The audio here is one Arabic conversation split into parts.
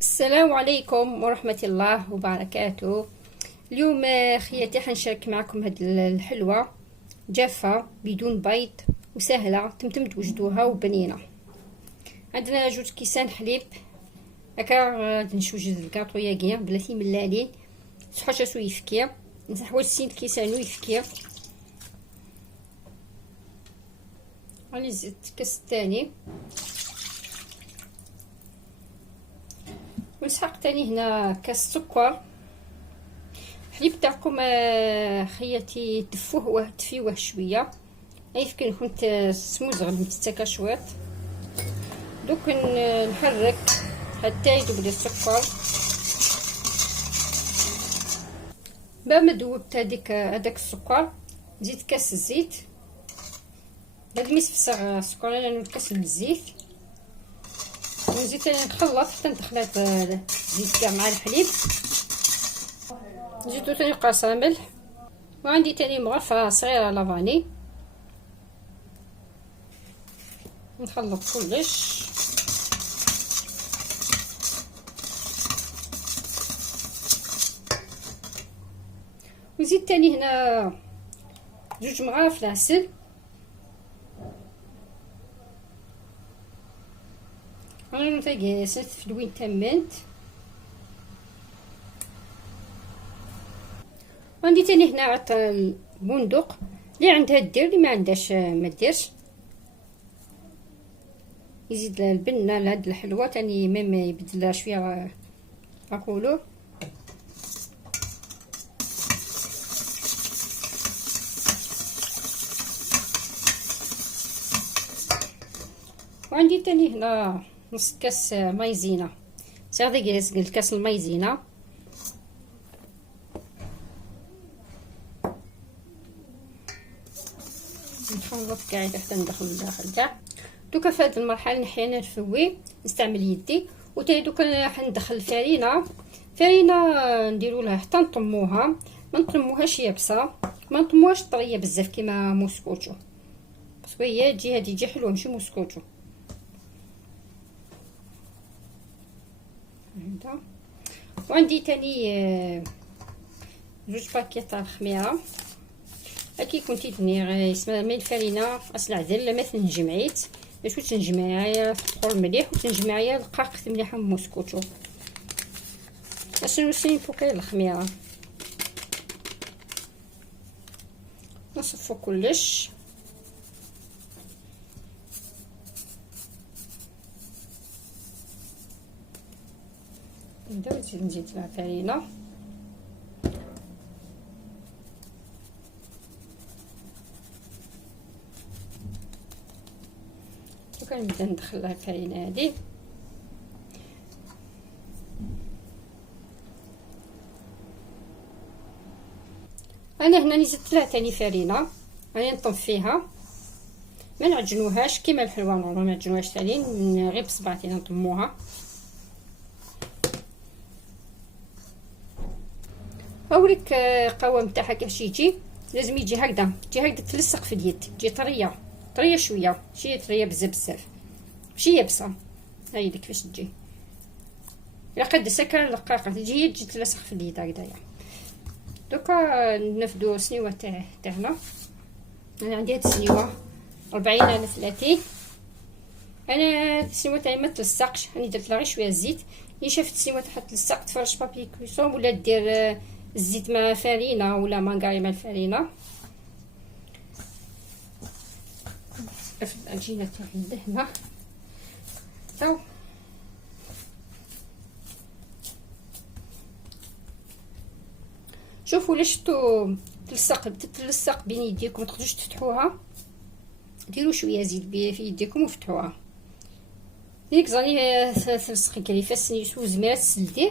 السلام عليكم ورحمة الله وبركاته. اليوم خياتي حنشارك معكم هاد الحلوة جافة بدون بيض وسهلة، تمتم توجدوها وبنينة. عندنا 2 كيسان حليب هكا، غادي نشوج الكاطو ياكيا بلاتي ملالين صحوشة سو يفكير نصحوا 6 كيسان ويفكير. راني زدت كاس الثاني ونسحق تاني هنا كاس سكر. الحليب تاعكم خياتي دفوه تفيوه شويه، يمكن يكون سموزغ متسكا شويط. دوك نحرك حتى يذوب لي السكر. بعد ما ذوبت هذاك السكر نزيد كاس الزيت. بعد ما يسفسغ السكر انا نكسل بالزيت ونزيد تاني نخلط حتى ندخلات الزيت كاع مع الحليب. زيدو تاني قرصه ملح، وعندي تاني مغرفه صغيره لافاني. نخلط كلش ونزيد تاني هنا 2 مغارف العسل. انا نتاقي في دوين تمنت. وعندي تاني هنا عطر البندق، اللي عندها دير اللي ما عندهاش ما ديرش. يزيد البنه لهاد الحلوه تاني ميم يبدلها شويه اقولو. وعندي تاني هنا نص كاس مايزينا، صافي قلت كاس المايزينا. نخلط كاع حتى ندخل لداخل كاع. دوكا في هذه المرحله نحينا نفوي نستعمل يدي. وتاني دوكا حندخل الفرينه نديروا لها حتى نطموها، ما نطموهاش يابسه ما نطموهاش طريه بزاف كيما موسكوتشو، باسكو هي تجي حلوه ماشي موسكوتشو. هذا. وعندي تاني 2 باكيط تاع الخميره. كي كنتي تبني يسمى من الفرينه اصل عدل ما تنجمعيت باش تنجمعيها تقول مليح وتنجمعيها دقائق مليحه موسكوتشو باش نوصل فوقيه الخميره. نصفو كلش نزيد لها فرينه. كنبدا ندخل لها الفرينه هذه. انا هنا زدت لها ثاني فرينه، راني نطم فيها ما نعجنوهاش كيما الحلوه نورمال، ما نعجنوهاش ثاني غير بصبعتي نطموها. اوريك القوام تاعها كيفاش يجي. لازم يجي هكذا، تجي تلصق في اليد، تجي طريه شويه، ماشي طريه بزاف ماشي يابسه. هاي كيفاش تجي الا قد سكر رقاقه تجي تلصق في اليد هكذايا. دوكا نفدو سنيوه تاعنا. انا عندي هاد السنيوه 40 على 30. انا السنيوه تاعي ما تلصقش، راني درت لها غير شويه زيت. اللي شافت السنيوه تاعها تلصق تفرش بابي كويسون ولا دير الزيت مع فرينه ولا مانغاري مع الفرينه. العجينه تاعي هنا تو شوفوا لا شفتوا تلصق بين يديكم ما تقدروش تفتحوها، ديروا شويه زيت في يديكم وفتحوها. ديك زاني تلصق كريفه سني شو زميره تسلديه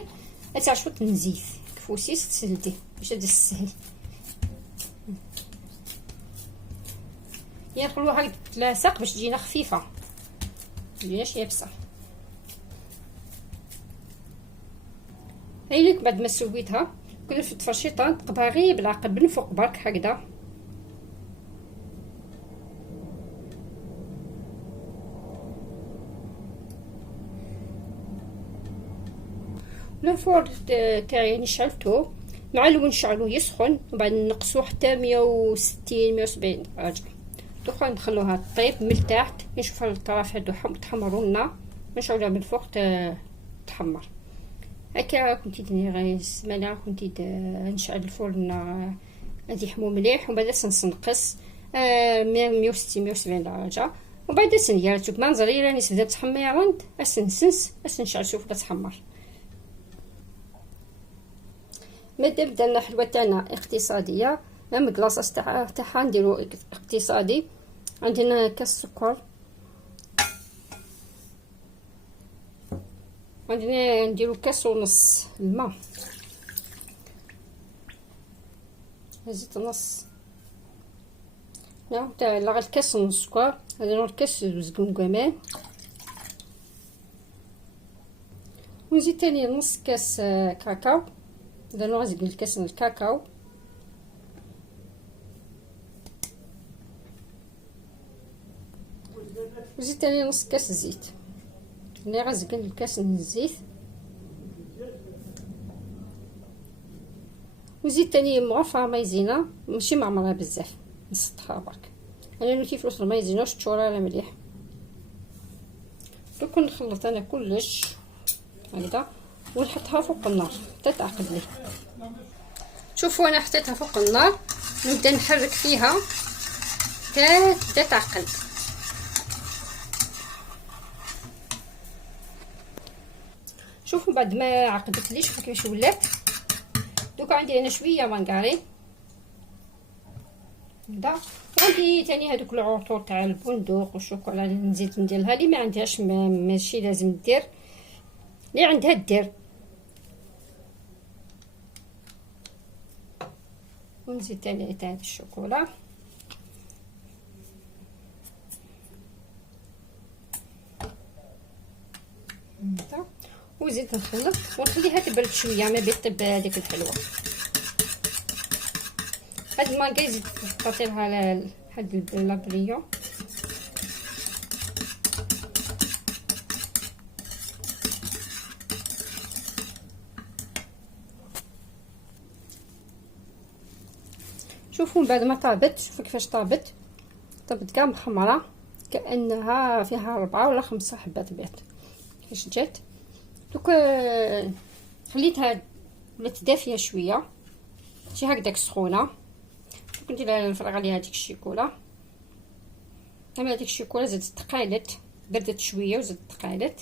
تاع شوط نزيف كفوسيس تسلديه باش هذا السهل. نخلوها تلاصق باش تجينا خفيفه متجيناش يابسه. هاي لك بعد ما سويتها كنا في التفرشيطه نقبها غير بالعقل من فوق برك هكذا. الفور تاعي شعلته مع الون نشعلو يسخن وبعد نقصوه حتى 160 170 درجه. دوكا نخلوها طيب من التحت نشوفها الطرف هادو تحمروا لنا نشعلوها من الفوق تحمر هكا. كنتي ديري غير السمانه كنتي نشعل الفرن غادي يحمو مليح ومن بعد نقص 160 170 درجه وبعد ندير شوف ما نزري راني بدات تحمر نسنس نشعل شوف بدا تحمر. مادام درنا حلوه تاعنا اقتصاديه مكلاصه تاعها نديرو اقتصادي. عندنا كاس سكر، عندنا نديرو كاس ونص الماء، هزيت نص لا تاع لا الكاس ونص سكر. هذا نوع الكاس زوج كمامان ونزيد تاني نص كاس كاكاو. هذا نوع زيد الكاس الكاكاو وزيد تاني نص كاس الزيت. انا غنزقل الكاس من الزيت وزيد تاني مغرفه مايزينا ماشي معمره بزاف نسطها برك. انا نوتي فلوس المايزينا وشطوره مليح. دوك نخلط انا كلش هكذا ونحطها فوق النار حتى تعقد لي. شوفوا انا حطيتها فوق النار نبدا نحرك فيها حتى تبدا تعقد. شوفوا بعد ما عقدت لي شوفوا كيفاش ولات. دوك عندي انا شويه مانكاري هكذا، وعندي تاني هذوك العطور تاع البندق والشوكولا اللي نزيد نديرها. اللي ما عندهاش ماشي لازم دير، اللي عندها دير. ونزيد تاني تاع الشوكولا هكذا وزيد نخلط ونخليها تبرد شويه ما بيطيب هذيك الحلوه. هاد الماكا يزيد تحطي لها هاد لابريو شوفوا بعد ما طابت. شوفوا كيفاش طابت كاع محمره كانها فيها 4 ولا 5 حبات بيض كيفاش جات. دوك خليتها ولات دافيه شويه ماشي هكداك سخونه. كنت نفرغ عليها هذيك الشيكولا. اما هذيك الشيكولا زادت تقالت بردت شويه وزادت تقالت.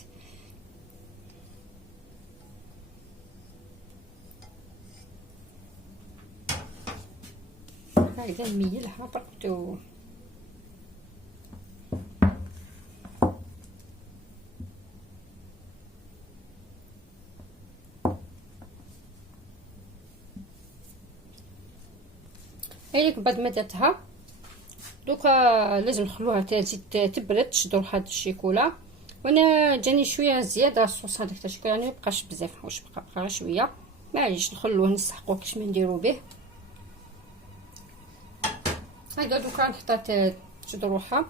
هكذا نميلها برك هيك. بعد ما درتها دوكا لازم نخلوها تزيد تبرد تشدو هاد الشيكولا. وانا جاني شويه زياده الصوص هذاك تاع الشيكولا يعني مبقاش بزاف واش بقى غير شويه معليش نخلوه نسحقوه كيفاش ما نديرو به هكذا. دوكا نحطها تشد روحها.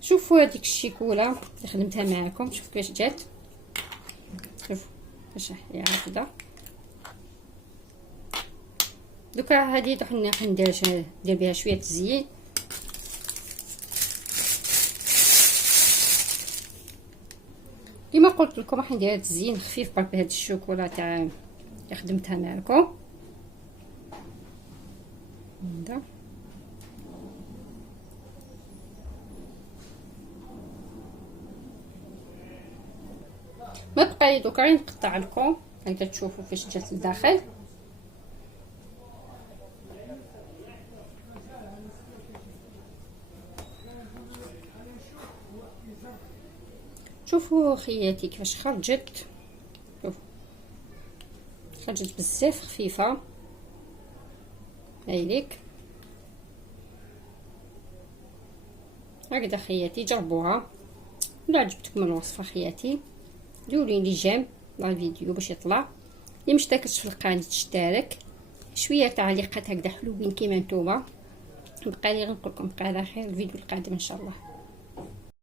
شوفوا هذيك الشيكولا اللي خدمتها معاكم شوفوا كيفاش جات. شوفوا كيفاش هي هكذا. دوكا هادي ندير بها شويه الزيت كما قلت لكم. راح ندير هاد الزين خفيف برك بهاد الشوكولا تاع اللي خدمتها معكم هذا. ما بقى دوكا نقطع لكم هكذا تشوفوا فاش جات لداخل. شوفوا خياتي كيفاش خرجت. شوفوا خرجت بزاف خفيفه هايليك هكذا. خياتي جربوها ولا عجبتكم الوصفه خياتي ديروا لي جيم للفيديو باش يطلع. اللي مشتركش في القناه تشترك. شويه تعليقات هكذا حلوين كيما نتوما. بقى لي غنقول لكم بقى على خير الفيديو القادم ان شاء الله.